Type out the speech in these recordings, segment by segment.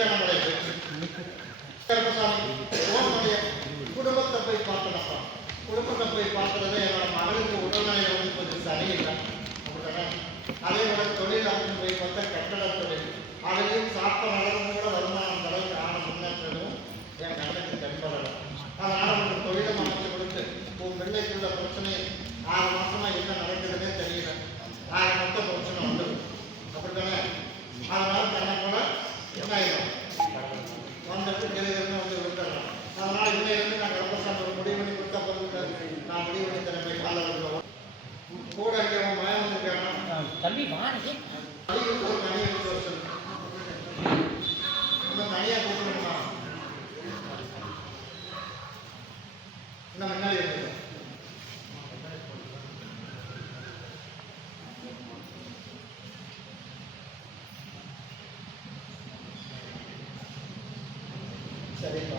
நம்மளை கருப்பசாமி உன்னுடைய குடும்பத்தை போய் பார்க்கணும்ப்பா. குடும்பத்தை போய் பார்க்கறதே என்னோட மகளுக்கு உடல்நிலை வந்து கொஞ்சம் சரியில்லை அப்படின்னா அதே போல தொழில் அப்படின்னு போய் பார்த்தா கட்டட தொழில் அதையும் சாப்பிட்ட அளவுக்கு கூட வருமானம் அளவுக்கு ஆன முன்னேற்றமும் என் கண்ணுக்கு தென்படலை. அதனால ஒரு தொழிலை அமைச்சு கொடுத்து உன் பிள்ளைக்குள்ள பிரச்சனையை 6 மாசமா என்ன நடக்குதுன்னே தெரியல. மொத்த பிரச்சனை வந்துடும் அப்படித்தானே. அதனால தன்னை போல என்ன ஆயிடும் வந்துட்டு கிருகிருன்னு வந்து விட்டுறேன். அதனால இன்னையிலிருந்து நான் கருப்பசாமி ஒரு முடிவு பண்ணி கொடுத்தா பொருள் நான் முடிவு பண்ணி தரப்பை காலையில் கூட இருக்கவன் மயம் வந்துருக்காங்க தம்பி வாங்கி ஒரு தனியை கொடுத்து வர சொல்லு. இன்னும் தனியாக கூப்பிடணுமா? இன்னும் முன்னாடி இருக்கு சரிப்பா.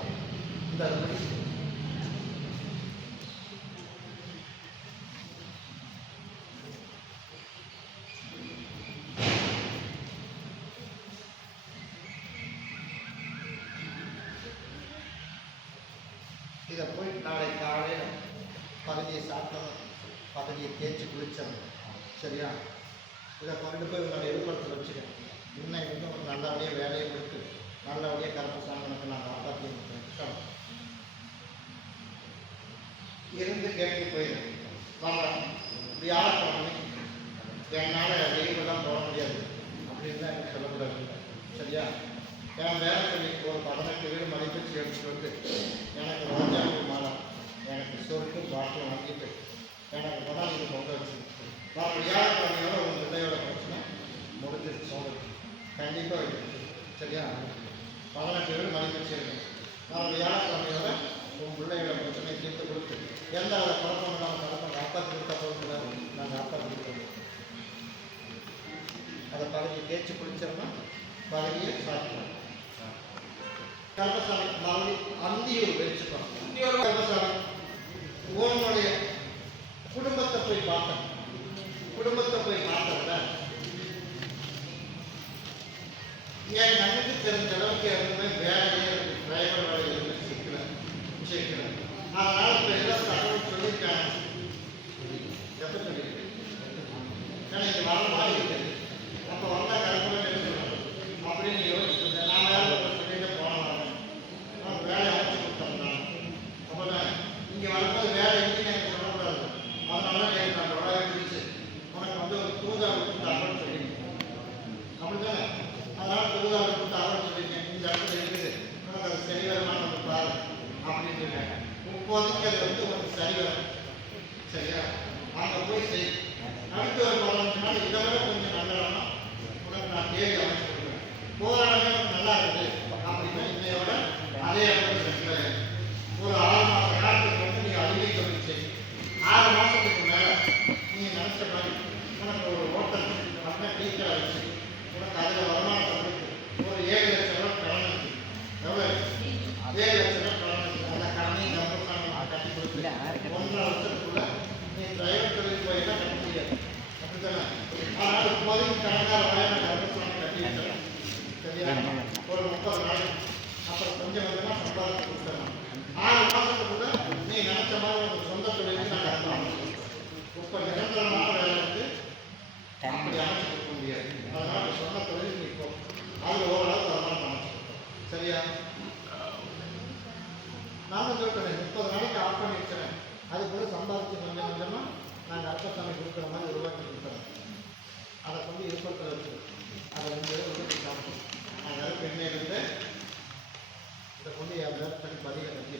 இந்த இதை போய் நாளை காலையில் பகுதியை சாப்பிட்டோம், பகுதியை தேய்ச்சி குளிச்சிடணும். சரியா? இதை கொண்டு போய் உங்களோட எதிர்பார்த்து வச்சுக்கேன். இன்னும் இன்னும் நல்லபடியாக வேலையை கொடுத்து நல்லபடியாக கருப்பசாமிக்கு நான் காப்பாற்றி இருந்து கேட்டு போயிடும். நம்ம வியாழக்கிழமை என்னால் லீவுலாம் போட முடியாது அப்படின்னு தான் எனக்கு சொல்லக்கூடாது. சரியா? என் வேலை சொல்லி ஒரு 18 வீடு மதிப்பிச்சு எடுத்துட்டு வந்து எனக்கு ரோஜாவுக்கு மாலை எனக்கு சொருக்கு பாட்டில் வாங்கிட்டு எனக்கு கொண்டாந்து கொண்டு வச்சு நான் வியாழக்கிழமையோட உங்கள் பிள்ளையோட பிரச்சனை முடிஞ்சிருச்சு. கண்டிப்பாக இருக்குது. சரியா? 18 வீடு மதிப்பிச்சு இருக்கேன். நான் வியாழக்கிழமையோட உன் பிள்ளையோட பிரச்சனையை தீர்த்து கொடுத்து எந்த அதை குழப்பம் இல்லாமல் குழப்பம் காப்பாற்றி கொடுத்தா போதும். நான் காப்பாற்றி கொடுத்தேன். அதை பகுதியை தேய்ச்சி குளிச்சிடணும், பகுதியை சாப்பிடணும். கருப்பசாமி மறுபடியும் அந்தியூர் வச்சுக்கணும். கருப்பசாமி உன்னுடைய குடும்பத்தை போய் பார்த்தேன். குடும்பத்தை போய் பார்த்தத என் கண்ணுக்கு தெரிஞ்ச அளவுக்கு எதுவுமே வேலையே டிரைவர் வேலை எதுவுமே சிக்கல. அதனால இப்போ ஏதோ தகவல் சொல்லியிருக்காங்க. எப்போ சொல்லியிருக்கேன்? ஏன்னா இங்கே வர மாதிரி இருக்குது. அப்போ வந்தால் கருப்பணம் எடுக்கணும் அப்படின்னு யோசிச்சுருந்தேன். நான் வேலை சொல்லிட்டு போனேன். நான் வேலை அமைச்சு கொடுத்தேன். அப்போ தான் இங்கே வரும்போது வேலை எங்கேயும் எனக்கு சொல்லக்கூடாது. அதனால எனக்கு நான் உடனே பிடிச்சி உனக்கு வந்து ஒரு தூதாவை கொடுத்து அகல் சொல்லியிருக்கேன். அப்படி தானே? அதனால தூதாவை கொடுத்து அகல் சொல்லியிருக்கேன். இந்த இடத்துல இருக்குது, உனக்கு அது சரி வருமானு நம்ம பாரு அப்படின்னு இருக்காங்க. இப்போதைக்கு அது வந்து உனக்கு சரி வரும். சரியா? அங்கே போய் செய். அடுத்து ஒரு 15 நாள் இதை விட கொஞ்சம் நல்ல உனக்கு நான் தேடி அமைச்சு கொடுக்குறேன். போராடமே நல்லா இருக்குது அப்படின்னா இன்னையோட அதே இடத்துல செஞ்சுக்கிறேன். ஒரு 6 மாத காலத்துக்கு வந்து நீங்கள் அழுகை தொழில் செய்யும். 6 மாதத்துக்கு மேலே நீங்கள் நினச்ச மாதிரி உனக்கு ஒரு ஹோட்டல் அப்படின்னா டீச்சர் வச்சு உனக்கு அதில் வருமானத்தை கொடுத்து ஒரு 7 லட்ச ரூபா கடன் இருக்குது. எவ்வளோ? 7 லட்ச ரூபா கடன் இருக்குது. அந்த கடனையும் கருப்பசாமி கட்டி கொடுத்து 1.5 வருஷத்துக்குள்ள நீ டிரைவர் தொழில் போயிட்டா கட்ட முடியாது. அப்படித்தானே? அதனால இப்போதைக்கு கடனார வயலை கருப்பசாமி கட்டி வச்சிடலாம். சரியா? ஒரு 30 நாள் அப்புறம் கொஞ்சம் கொஞ்சமாக சம்பாதிச்சு கொடுத்துடலாம். 6 மாதத்துக்குள்ள நீ நினைச்ச மாதிரி ஒரு சொந்த தொழிலுக்கு நான் கட்டலாம். இப்போ நிரந்தரமான வேலை வந்து அப்படி அமைச்சு கொடுக்க முடியாது. அதனால சொந்த தொழில் நிற்கும். அதில் ஓரளவுக்கு வருமானம் அமைச்சு கொடுத்தோம். சரியா? நான் சொல்லிட்டேன் 30 நாளைக்கு ஆஃப் பண்ணி வச்சுறேன். அது கூட சம்பாதிச்சு கொஞ்சம் கொஞ்சமாக நான் கருப்பசாமி கொடுக்குற மாதிரி உருவாக்கி கொடுத்துறேன். அதை கொண்டு இருப்பத்தில் வச்சு அதை வந்து உருவாக்கி சாப்பிட்டோம். அதனால் பெண்ணிலிருந்து இதை கொண்டு என் வேலை பண்ணி பதிலை கட்டி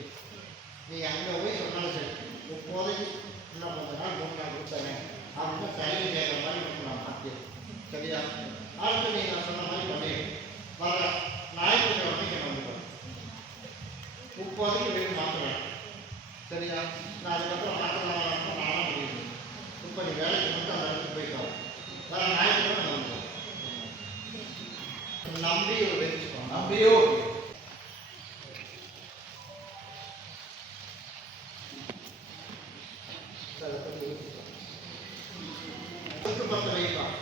நீங்கள் அங்கே போய் சொன்னாலும் சரி இப்போதைக்கு இன்னும் 10 நாள் 3 நாள் கொடுத்தாங்க அப்படின்னு சரி கேட்குற மாதிரி உங்களுக்கு நான் மாற்றிடுறேன். சரியா? அடுத்து நீங்கள் நான் சொன்ன மாதிரி பண்ணிடுறேன். வர ஞாயிற்றுக்கிழமை இங்கே வந்துடுறேன். இப்போதைக்கு வீடு மாற்றுவேன். சரியா? நான் அதுக்கப்புறம் மாற்றலாம் நானும் முடியும். இப்போ நீ வேலைக்கு மட்டும் அந்த இடத்துக்கு போயிட்டோம். வர ஞாயிற்றுக்கிழமை வந்துடும். நம்பியூர் வச்சுக்கோங்க. நம்பியூர் சுற்றுப்பட்ட வைக்கலாம்.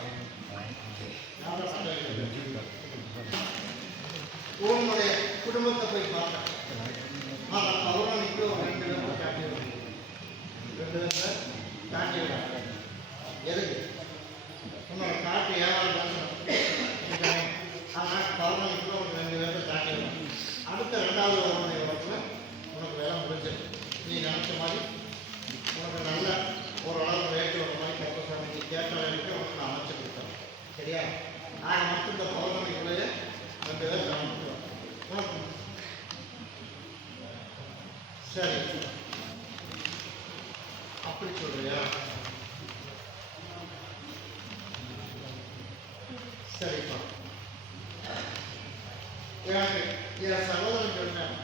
உன்னுடைய குடும்பத்தை போய் பார்த்தேன். பௌர்ணமிக்கு ஒரு 2 பேரும் தாண்டி விடாங்க. 2 பேர் தாண்டி விடாங்க. எதுக்கு? உன்னோட காட்டு வியாபாரம் பேசணும். ஆனால் பௌர்ணமிக்கு ஒரு 2 பேரை தாண்டி விடாங்க. அடுத்த 2வது பௌர்ணமி வரத்தில் உனக்கு வேலை முடிஞ்சது. நீ நினச்ச மாதிரி உனக்கு நல்ல ஓரளவு ரேட்டு வர மாதிரி கருப்பசாமிக்கு கேட்ட வேலைக்கு உனக்கு நான் அமைச்சு கொடுத்தேன். சரியா? நான் மட்டும் இந்த பௌர்ணமிக்குள்ளேயே 2 பேர் கவனிச்சுருவேன். உனக்கு சரி அப்படி சொல்றியா? சரிப்பா. எனக்கு என் சகோதரன் சொன்னேன்,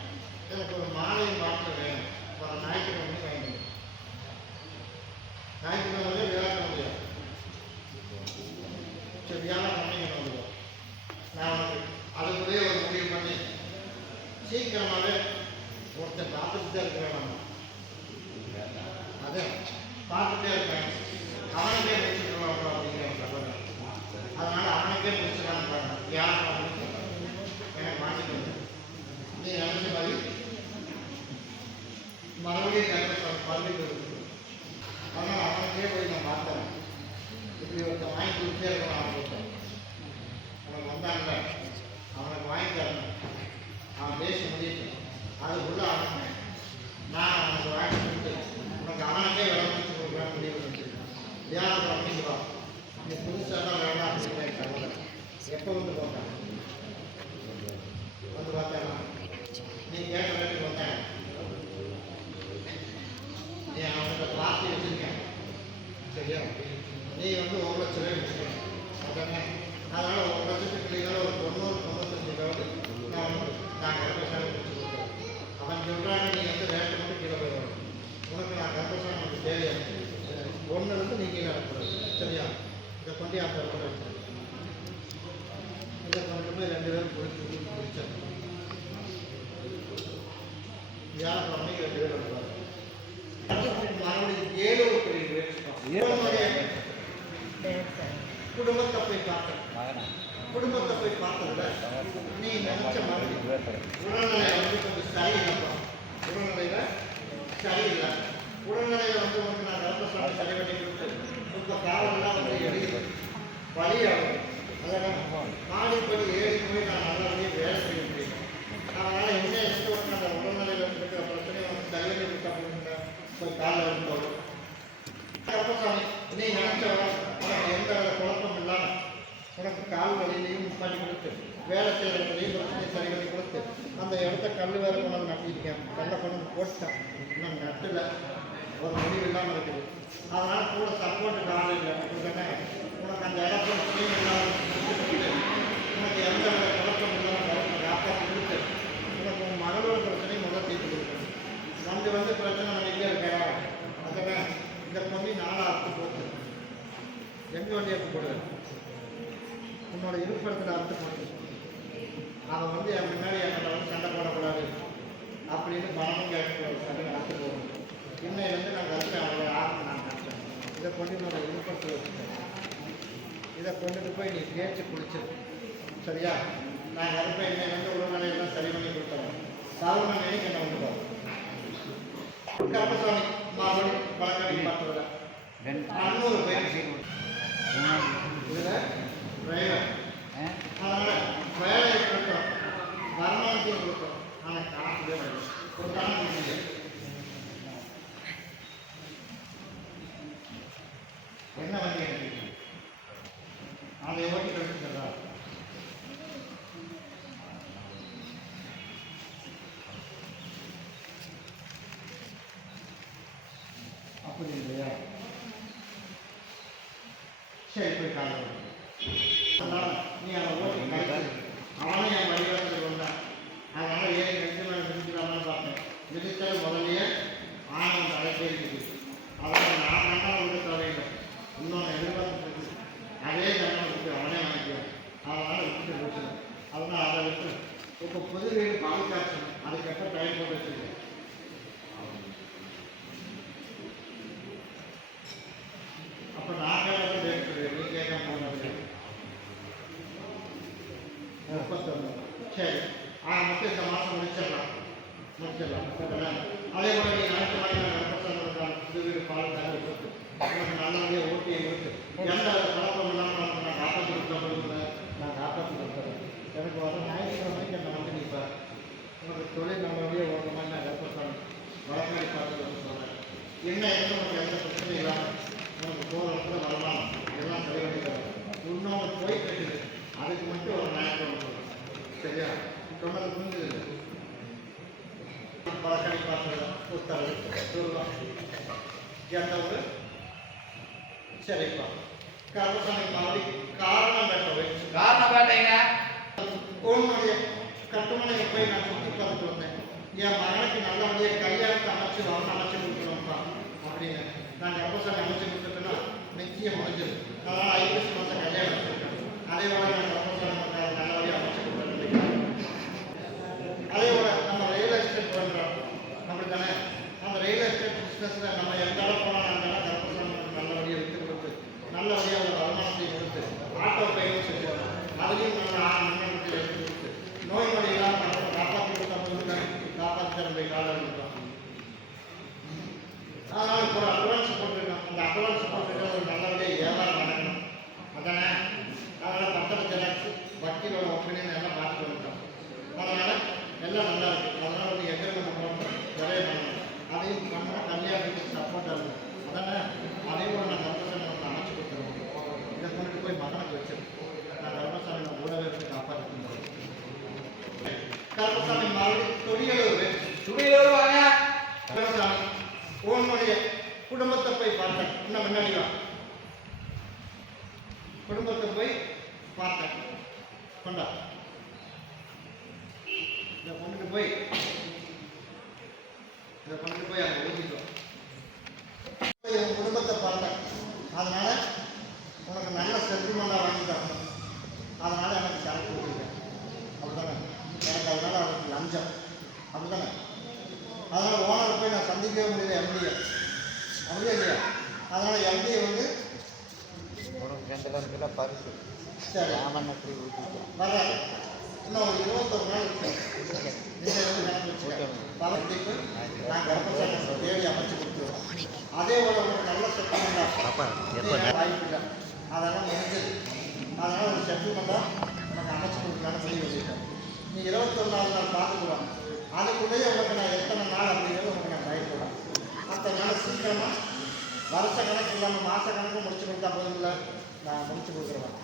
எனக்கு ஒரு மாலை மாற்றம் வேணும். வர ஞாயிற்றுக்கிழமை வாங்கி ஞாயிற்றுக்கிழமை விளையாட முடியாது. சரி வியாபாரம் பண்ணிக்கணும் முடியும். நான் உனக்கு அதுக்குள்ளேயே ஒரு முடிவு பண்ணி சீக்கிரமாகவே ஒருத்தன் பார்த்துட்டு தான் இருக்கிறேன். அதே பார்த்துட்டே இருக்கேன். அவனுக்கே முடிச்சுட்டு அப்படிங்கிற சகோதரன். அதனால அவனுக்கே முடிச்சுடான்னு பாருங்க. யார் அப்படின்னு எனக்கு மாட்டிட்டு நீ நினைச்ச மாதிரி மறுபடியும் கருப்பசாமி பள்ளிக்கு இருக்குது. அதனால் அவனுக்கே போய் நான் பார்த்தேன். இப்படி ஒருத்தன் வாங்கி கொடுத்தே இருக்கணும். அவனுக்கு அவனுக்கு வந்தாங்கல்ல, அவனுக்கு வாங்கி தரணும். அவன் பேசி முடியட்டும். அதுக்குள்ள அவன் நான் அவனுக்கு வாங்கி கொடுத்து உனக்கு அவனுக்கே விலை முடிச்சு கொடுக்குறான்னு முடிவு வச்சுருக்கேன். வியாபாரம் அப்படிங்குவா நீ புதுசாக தான் வேண்டாம் அப்படின்னு சகோதரன். எப்போ வந்து போட்டான் வந்து பார்த்தாங்க. நீ கேட்ட வேலைக்கு வந்தாங்க. நீ அவன்கிட்ட பார்த்து வச்சுருக்கேன். சரியா? நீ வந்து 1 லட்ச ரூபாய் வச்சுருக்கேன். உடனே அதனால் 1 லட்சத்துக்கு ஒரு 90-95 நான் கருப்பசாமி முடிச்சு கொடுக்குறேன். அவன் சொல்கிறாங்க நீ வந்து ரேட்டு மட்டும் கீழே போய் வரும். உனக்கு நான் கருப்பசாமி நமக்கு தேவையான 1 நீ கீழே அனுப்புறது. சரியா? இதை கொண்டு அந்த இடத்துல வச்சு இதை கொண்டு போய் 2 பேரும் முடிச்சேன். வியாபாரம் 2 பேர் வருவார். மறுபடியும் 7 ஒரு பெரிய குடும்பத்தை போய் பார்த்தேன். குடும்பத்தை போய் பார்த்ததில்ல நீ நினைச்ச மாதிரி உடல்நிலை வந்து கொஞ்சம் சரியில்லைப்பா. உடல்நிலையில் சரியில்லை. உடல்நிலையில் வந்து உனக்கு நான் கருப்பசாமி சரி பண்ணி கொடுத்து உங்கள் காலெல்லாம் வந்து எழுதி வழியாகும். அதனால் மாடிப்படி ஏறி போய் நான் நல்லபடியாக வேலை செய்ய முடியும். அதனால் என்ன எடுத்து அந்த உடல்நிலையில் இருக்கிற பிரச்சனையை வந்து சரி பண்ணி கொடுத்தா போடுங்க. போய் காலில் வந்து போடும். கருப்பசாமி நீ நினைச்ச உனக்கு எந்த குழப்பம் இல்லாமல் உனக்கு கால் வழியிலையும் பண்ணி கொடுத்து வேலை செய்கிறவங்களையும் பிரச்சனையை சரி பண்ணி கொடுத்து அந்த இடத்த கல் வேறு கொண்டு நட்டிருக்கேன். கல்லை கொண்டு போட்டுட்டேன். இன்னும் நட்டில் ஒரு முடிவு இல்லாமல் இருக்குது. அதனால் கூட சப்போர்ட்டுக்கு ஆள் இல்லை. அப்படின்னா உனக்கு அந்த இடத்துல கிளீன் இல்லாமல் உனக்கு எந்த குழப்பம் இல்லாமல் காப்பாற்றி கொடுத்து உனக்கு உன் மகளோட பிரச்சனையும் முதல் தீர்த்து கொடுக்கணும். வந்து பிரச்சனை பண்ணிக்கிட்டே இருக்கா? அதனால் இந்த பொண்ணி 4 அறுத்து போட்டு எங்கே வண்டி எடுத்து போடுவேன். உன்னோட இருப்பிடத்தில் அறுத்து போட்டு அவன் வந்து என் முன்னாடி என்னோட வந்து சண்டை போடக்கூடாது அப்படின்னு பணமும் கேட்கக்கூடாது. சண்டை அறுத்து போகணும். இன்னையிலேருந்து நான் கருத்து அவளை ஆரம்பி நான் கட்டேன். இதை கொண்டு என்னோட இருப்பிடத்தில் வச்சுட்டேன். இதை கொண்டுட்டு போய் நீ தேய்ச்சி குளிச்சிரு. சரியா? நான் கருப்பை இன்னையிலேருந்து உடல்நிலையெல்லாம் சரி பண்ணி கொடுத்துறேன். சாவணனையும் என்னை வந்து பாரு. கருப்பசாமி மாவடி பழக்கடி பார்த்ததில்ல 500 பேர் இதில் டிரைவர். அதனால் வேலையை கொடுக்குறோம், வருமானத்தையும் கொடுக்குறோம். ஆனால் காசுவே வரும். ஒரு காலம் இல்லை. என்ன வண்டி எனக்கு அதை ஓட்டி கழிச்சுக்கிறதா? அப்படி இல்லையா? சரி போய் காலம். அதனால் நீ அதை ஓட்டி கழிச்சு அவனும் என் வடிவத்தில் வந்தான். அதனால் ஏறி கழிச்சு நான் விதிக்கலாமான்னு பார்த்தேன். விதித்தால் முதலையே ஆனந்த அழைப்பே இருக்குது. அதனால் நான் கண்ணால் விட தேவையில்லை. இன்னொன்று எதிர்பார்த்து அதே கண்ணை விட்டு அவனே வாங்கிக்குவேன். அதனால் விட்டுட்டு போச்சுவேன். அதனால் அதை விட்டு இப்போ புது வீடு பால் காய்ச்சணும். அதுக்கப்புறம் டைம் போட்டு வச்சுருக்கேன். அப்போ நான் கேட்க ரேட்டு நீ கேட்க போனது 39. சரி பார்த்து இந்த மாதம் முடிச்சிடலாம். அதே போல நீ நாட்டு மாதிரி கர்ப்பசாமி புது வீடு பால் தயாரி கொடுத்து உனக்கு நல்லபடியாக ஓட்டியை கொடுத்து எந்த குழப்பம் இல்லாமல் நான் காப்பாற்றி கொடுத்தேன். நான் காப்பாற்றி கொடுத்துறேன். எனக்கு வர ஞாயிற்றுக்கிழமைக்கு என்னை வந்து நீ பார். உனக்கு தொழில் நல்லபடியாக ஓடுற மாதிரி நான் கர்ப்பசாமி வழக்கடி பார்த்து வந்து சொல்கிறேன். என்ன எந்த உனக்கு எந்த பிரச்சனையும் இல்லாமல் உனக்கு போகிற இடத்துல வருமானம் எல்லாம் சரிவடைகிறாங்க. இன்னொன்று போய் கட்டுது அதுக்கு மட்டும் ஒரு ஞாயிற்றுக்கிழமை சொல்கிறேன். சரியா? சொன்னது புரிஞ்சுது. வழக்கடி பார்த்து உத்தரவு சொல்லுவான். எந்த ஒரு சரிப்பா கர்ப்பசாமி மாதிரி காரணம் கேட்டீங்க. உன்னுடைய கட்டுமனையை போய் நான் சுற்றி பார்த்துட்டு வந்தேன். என் மகனுக்கு நல்லபடியாக கல்யாணத்தை அமைச்சு வரணும், அமைச்சு கொடுக்கணும்ப்பா அப்படின்னு நான் கர்ப்பசாமி அமைச்சு கொடுத்துட்டேன்னா நிச்சயம் முடிஞ்சது. அதனால் ஐப்பசி மாதம் கல்யாணம் வச்சுருக்கேன். அதே போல நான் கர்ப்பசாமி நல்லபடியாக அமைச்சு கொடுத்துருக்கேன். அதே போல நம்ம ரியல் எஸ்டேட் பண்ணுறோம் அப்படி தானே. அந்த ரியல் எஸ்டேட் பிஸ்னஸில் நம்ம எந்த அளவு போனால் அந்த கர்ப்பசாமி நல்லபடியாக விட்டு கொடுத்து நல்லபடியாக ஒரு வருமானத்தை கொடுத்து ஆட்டோ பயிரும் செஞ்சுருக்கோம். அதுலேயும் நம்ம முன்னெடுத்து எடுத்து கொடுத்து நோய் நொடி இல்லாமல் காப்பாற்றி கொடுத்தா காப்பாற்றி தரம்பை காலம் இருக்கோம். அதனால் இப்போ ஒரு அட்வான்ஸ் போட்டிருக்கோம். அந்த அட்வான்ஸ் போட்டுட்டு ஒரு நல்லபடியாக வியாபாரம் நடக்கணும் அதானே. அதனால் பத்திர ஜெராக்ஸ் வக்கீலோட ஒப்பீனியன் எல்லாம் பார்த்துட்டு வந்துட்டோம். அதனால் எல்லாம் நல்லா இருக்குது. அதனால் வந்து எதிர்ப்பு போட்டோம் நிறைய பண்ணணும். அதையும் பண்ணால் கல்யாணத்துக்கு சப்போர்ட்டாக இருக்கும் அதானே. அதே போல் நான் கர்ப்பசாமி நம்ம அமைச்சு கொடுத்துருவோம். இதை கொண்டுட்டு போய் மகனுக்கு வச்சிருக்கோம். நான் கர்ப்பசாமி நம்ம ஊடக இருந்து காப்பாற்றி கர்ப்பசாமி மறுபடியும் துடியலூர் வாங்க. கர்ப்பசாமி உன்னுடைய குடும்பத்தை போய் பார்த்தேன். இன்னும் முன்னாடி வா. குடும்பத்தை போய் பார்த்தேன். கொண்டா இதை கொண்டுட்டு போய் அங்கே ஊதிட்டோம். என் குடும்பத்தை பார்த்தேன். அதனால உனக்கு நல்ல சென்டிமெண்டாக வாங்கி தரணும். அதனால எனக்கு சரக்கு கொடுத்துருக்கேன். அப்படிதானே. எனக்கு அதனால அவனுக்கு லஞ்சம் அப்படிதானே. அதனால ஓனரை போய் நான் சந்திக்கவே முடியல எம்டியை. அப்படியே இல்லையா? அதனால எம்டியை வந்து பரிசு சரி வர்றாரு. இன்னும் ஒரு 21 நாள் இருக்கு. பலத்துக்கு நான் கர்ப்பசாமி தேடி அமைச்சு கொடுத்துருவோம். அதே போல ஒரு நல்ல செட்டில்மெண்டாக வாய்ப்பு இல்லை. அதெல்லாம் முடிஞ்சது. அதனால் ஒரு செட்டில்மெண்டாக உனக்கு அமைச்சு கொடுக்கலான்னு முடிவு வச்சுருக்கேன். நீ 21 நாள் பார்த்துக்கலாம். அதுக்குள்ளேயே உனக்கு நான் எத்தனை நாள் அப்படிங்கிறது உனக்கு நான் பயப்படலாம். அத்தனை நாள் சீக்கிரமாக வருஷ கணக்கு இல்லாமல் மாத கணக்கு முடிச்சு கொடுத்தா போதும் இல்லை. நான் முடிச்சு கொடுக்குறேன்.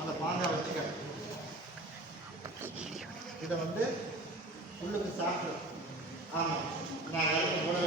அந்த மாங்காய் வச்சுக்க. இதை வந்து உள்ளுக்கு சாப்பிடு. ஆமாம் நான் கூட